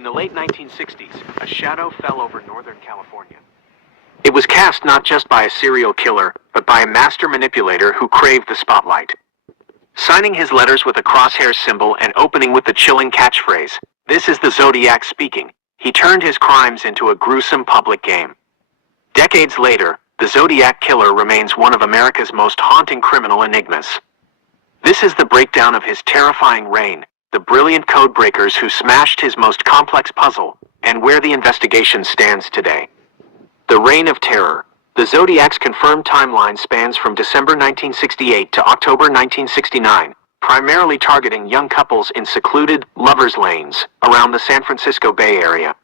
In the late 1960s, a shadow fell over Northern California. It was cast not just by a serial killer, but by a master manipulator who craved the spotlight. Signing his letters with a crosshair symbol and opening with the chilling catchphrase, "This is the Zodiac speaking," he turned his crimes into a gruesome public game. Decades later, the Zodiac killer remains one of America's most haunting criminal enigmas. This is the breakdown of his terrifying reign, the brilliant codebreakers who smashed his most complex puzzle, and where the investigation stands today. The Reign of Terror. The Zodiac's confirmed timeline spans from December 1968 to October 1969, primarily targeting young couples in secluded lovers' lanes around the San Francisco Bay Area.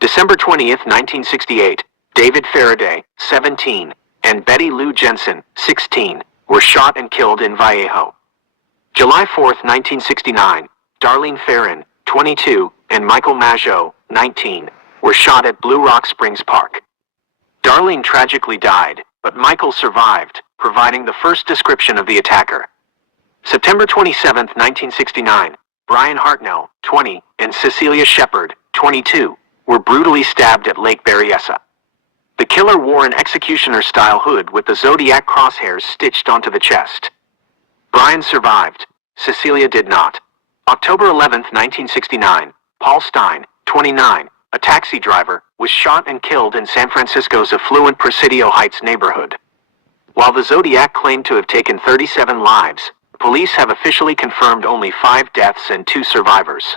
December 20th, 1968, David Faraday, 17, and Betty Lou Jensen, 16, were shot and killed in Vallejo. July 4th, 1969, Darlene Ferrin, 22, and Michael Maggio, 19, were shot at Blue Rock Springs Park. Darlene tragically died, but Michael survived, providing the first description of the attacker. September 27, 1969, Brian Hartnell, 20, and Cecilia Shepard, 22, were brutally stabbed at Lake Berryessa. The killer wore an executioner-style hood with the Zodiac crosshairs stitched onto the chest. Brian survived. Cecilia did not. October 11, 1969, Paul Stein, 29, a taxi driver, was shot and killed in San Francisco's affluent Presidio Heights neighborhood. While the Zodiac claimed to have taken 37 lives, police have officially confirmed only 5 deaths and 2 survivors.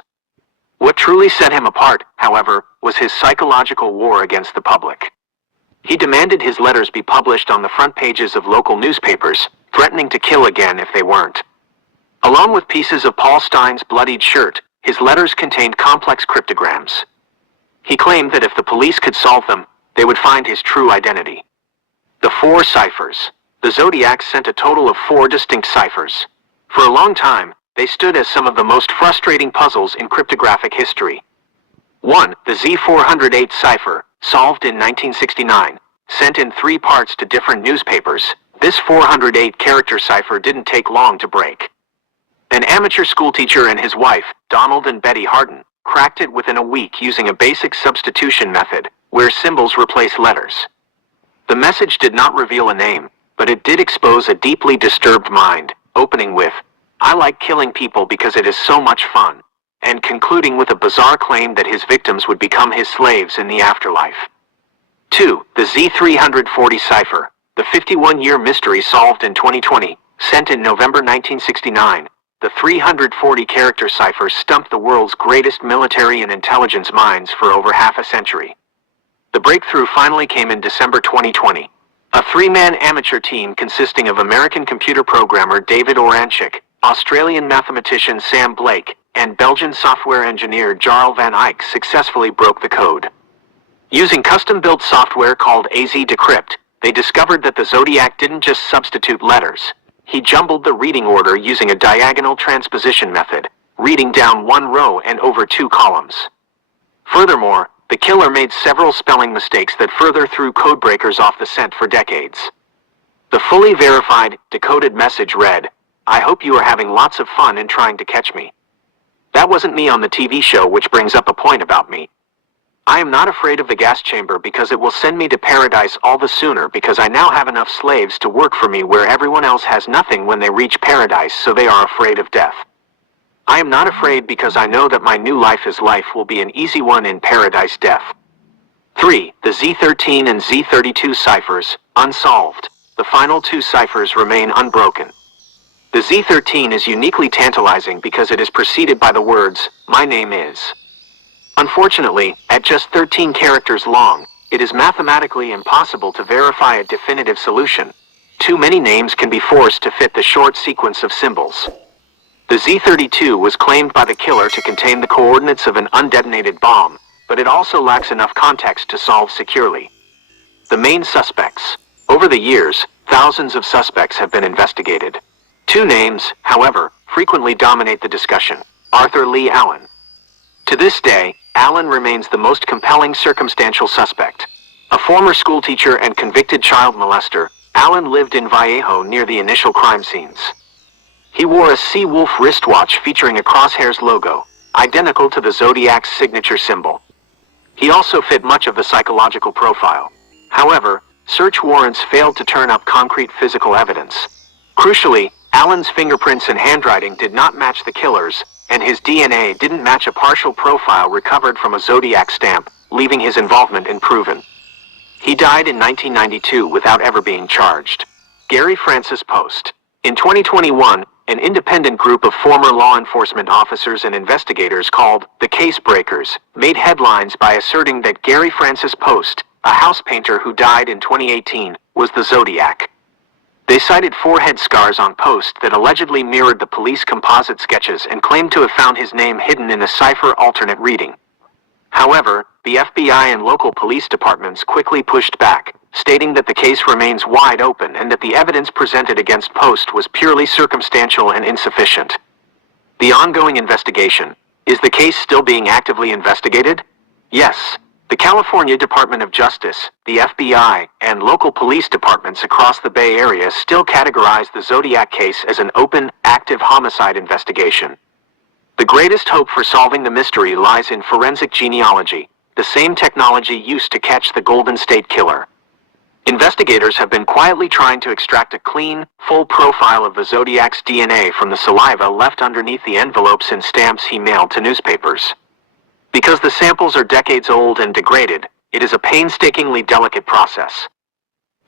What truly set him apart, however, was his psychological war against the public. He demanded his letters be published on the front pages of local newspapers, threatening to kill again if they weren't. Along with pieces of Paul Stein's bloodied shirt, his letters contained complex cryptograms. He claimed that if the police could solve them, they would find his true identity. The 4 ciphers. The Zodiac sent a total of 4 distinct ciphers. For a long time, they stood as some of the most frustrating puzzles in cryptographic history. 1. The Z408 cipher, solved in 1969, sent in 3 parts to different newspapers. This 408-character cipher didn't take long to break. An amateur schoolteacher and his wife, Donald and Betty Harden, cracked it within a week using a basic substitution method, where symbols replace letters. The message did not reveal a name, but it did expose a deeply disturbed mind, opening with, "I like killing people because it is so much fun," and concluding with a bizarre claim that his victims would become his slaves in the afterlife. 2. The Z340 cipher, the 51-year mystery solved in 2020, sent in November 1969. The 340-character cipher stumped the world's greatest military and intelligence minds for over half a century. The breakthrough finally came in December 2020. A 3-man amateur team consisting of American computer programmer David Oranchik, Australian mathematician Sam Blake, and Belgian software engineer Jarl van Eyck successfully broke the code. Using custom-built software called AZ Decrypt, they discovered that the Zodiac didn't just substitute letters. He jumbled the reading order using a diagonal transposition method, reading down 1 row and over 2 columns. Furthermore, the killer made several spelling mistakes that further threw codebreakers off the scent for decades. The fully verified, decoded message read, "I hope you are having lots of fun in trying to catch me. That wasn't me on the TV show, which brings up a point about me. I am not afraid of the gas chamber because it will send me to paradise all the sooner because I now have enough slaves to work for me where everyone else has nothing when they reach paradise, so they are afraid of death. I am not afraid because I know that my new life will be an easy one in paradise death." 3. The Z13 and Z32 ciphers, unsolved. The final 2 ciphers remain unbroken. The Z13 is uniquely tantalizing because it is preceded by the words, "My name is." Unfortunately, at just 13 characters long, it is mathematically impossible to verify a definitive solution. Too many names can be forced to fit the short sequence of symbols. The Z32 was claimed by the killer to contain the coordinates of an undetonated bomb, but it also lacks enough context to solve securely. The main suspects. Over the years, thousands of suspects have been investigated. 2 names, however, frequently dominate the discussion: Arthur Lee Allen. To this day, Allen remains the most compelling circumstantial suspect. A former schoolteacher and convicted child molester, Allen lived in Vallejo near the initial crime scenes. He wore a Sea Wolf wristwatch featuring a Crosshairs logo, identical to the Zodiac's signature symbol. He also fit much of the psychological profile. However, search warrants failed to turn up concrete physical evidence. Crucially, Allen's fingerprints and handwriting did not match the killer's, and his DNA didn't match a partial profile recovered from a Zodiac stamp, leaving his involvement unproven. He died in 1992 without ever being charged. Gary Francis Post. In 2021, an independent group of former law enforcement officers and investigators called the Case Breakers made headlines by asserting that Gary Francis Post, a house painter who died in 2018, was the Zodiac. They cited forehead scars on Post that allegedly mirrored the police composite sketches and claimed to have found his name hidden in a cipher alternate reading. However, the FBI and local police departments quickly pushed back, stating that the case remains wide open and that the evidence presented against Post was purely circumstantial and insufficient. The ongoing investigation. Is the case still being actively investigated? Yes. The California Department of Justice, the FBI, and local police departments across the Bay Area still categorize the Zodiac case as an open, active homicide investigation. The greatest hope for solving the mystery lies in forensic genealogy, the same technology used to catch the Golden State Killer. Investigators have been quietly trying to extract a clean, full profile of the Zodiac's DNA from the saliva left underneath the envelopes and stamps he mailed to newspapers. Because the samples are decades old and degraded, it is a painstakingly delicate process.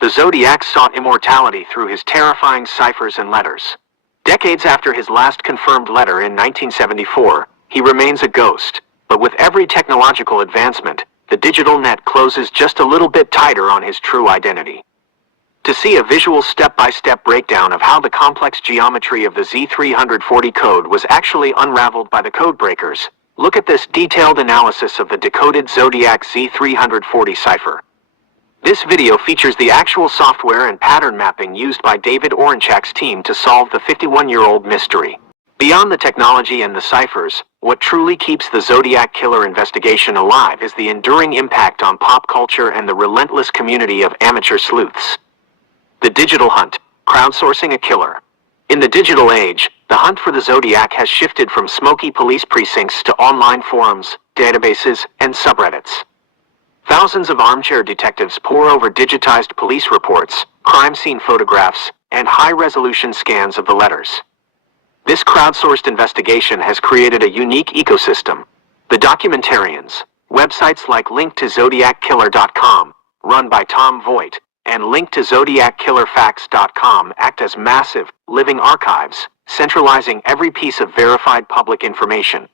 The Zodiac sought immortality through his terrifying ciphers and letters. Decades after his last confirmed letter in 1974, he remains a ghost, but with every technological advancement, the digital net closes just a little bit tighter on his true identity. To see a visual step-by-step breakdown of how the complex geometry of the Z340 code was actually unraveled by the codebreakers, look at this detailed analysis of the decoded Zodiac Z340 cipher. This video features the actual software and pattern mapping used by David Oranchak's team to solve the 51-year-old mystery. Beyond the technology and the ciphers, what truly keeps the Zodiac Killer investigation alive is the enduring impact on pop culture and the relentless community of amateur sleuths. The digital hunt, crowdsourcing a killer. In the digital age, the hunt for the Zodiac has shifted from smoky police precincts to online forums, databases, and subreddits. Thousands of armchair detectives pore over digitized police reports, crime scene photographs, and high-resolution scans of the letters. This crowdsourced investigation has created a unique ecosystem. The documentarians, websites like linktozodiackiller.com, run by Tom Voigt, and linktozodiackillerfacts.com act as massive, living archives, centralizing every piece of verified public information.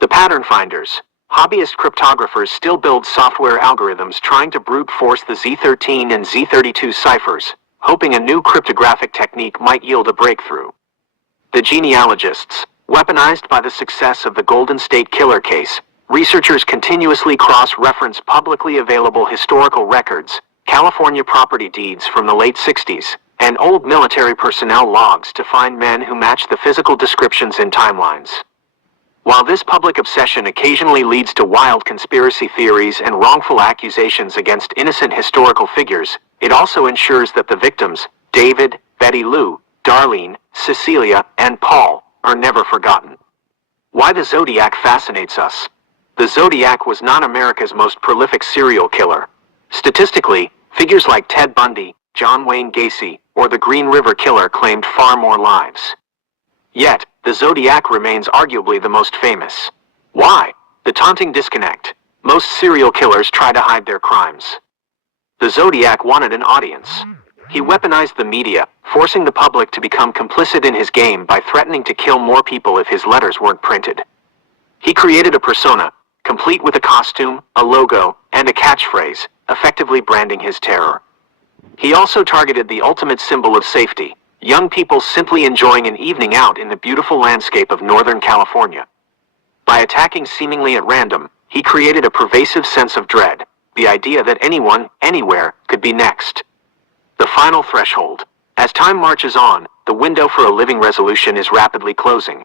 The pattern finders, hobbyist cryptographers still build software algorithms trying to brute force the Z13 and Z32 ciphers, hoping a new cryptographic technique might yield a breakthrough. The genealogists, weaponized by the success of the Golden State Killer case, researchers continuously cross-reference publicly available historical records, California property deeds from the late 60s, and old military personnel logs to find men who match the physical descriptions in timelines. While this public obsession occasionally leads to wild conspiracy theories and wrongful accusations against innocent historical figures, it also ensures that the victims, David, Betty Lou, Darlene, Cecilia, and Paul, are never forgotten. Why the Zodiac fascinates us. The Zodiac was not America's most prolific serial killer. Statistically, figures like Ted Bundy, John Wayne Gacy, or the Green River Killer claimed far more lives. Yet, the Zodiac remains arguably the most famous. Why? The taunting disconnect. Most serial killers try to hide their crimes. The Zodiac wanted an audience. He weaponized the media, forcing the public to become complicit in his game by threatening to kill more people if his letters weren't printed. He created a persona, complete with a costume, a logo, and a catchphrase, effectively branding his terror. He also targeted the ultimate symbol of safety, young people simply enjoying an evening out in the beautiful landscape of Northern California. By attacking seemingly at random, he created a pervasive sense of dread, the idea that anyone, anywhere, could be next. The final threshold. As time marches on, the window for a living resolution is rapidly closing.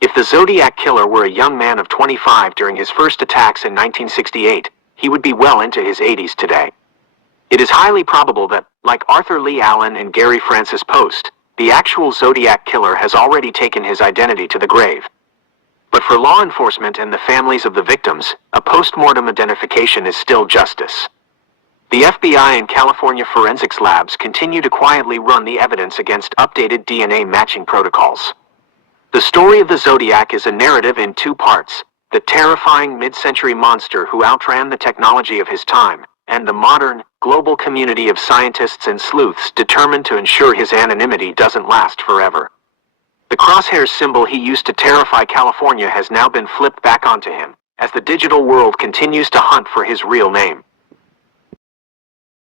If the Zodiac Killer were a young man of 25 during his first attacks in 1968, he would be well into his 80s today. It is highly probable that, like Arthur Lee Allen and Gary Francis Post, the actual Zodiac Killer has already taken his identity to the grave. But for law enforcement and the families of the victims, a post-mortem identification is still justice. The FBI and California forensics labs continue to quietly run the evidence against updated DNA matching protocols. The story of the Zodiac is a narrative in two parts: the terrifying mid-century monster who outran the technology of his time, and the modern, global community of scientists and sleuths determined to ensure his anonymity doesn't last forever. The crosshairs symbol he used to terrify California has now been flipped back onto him, as the digital world continues to hunt for his real name.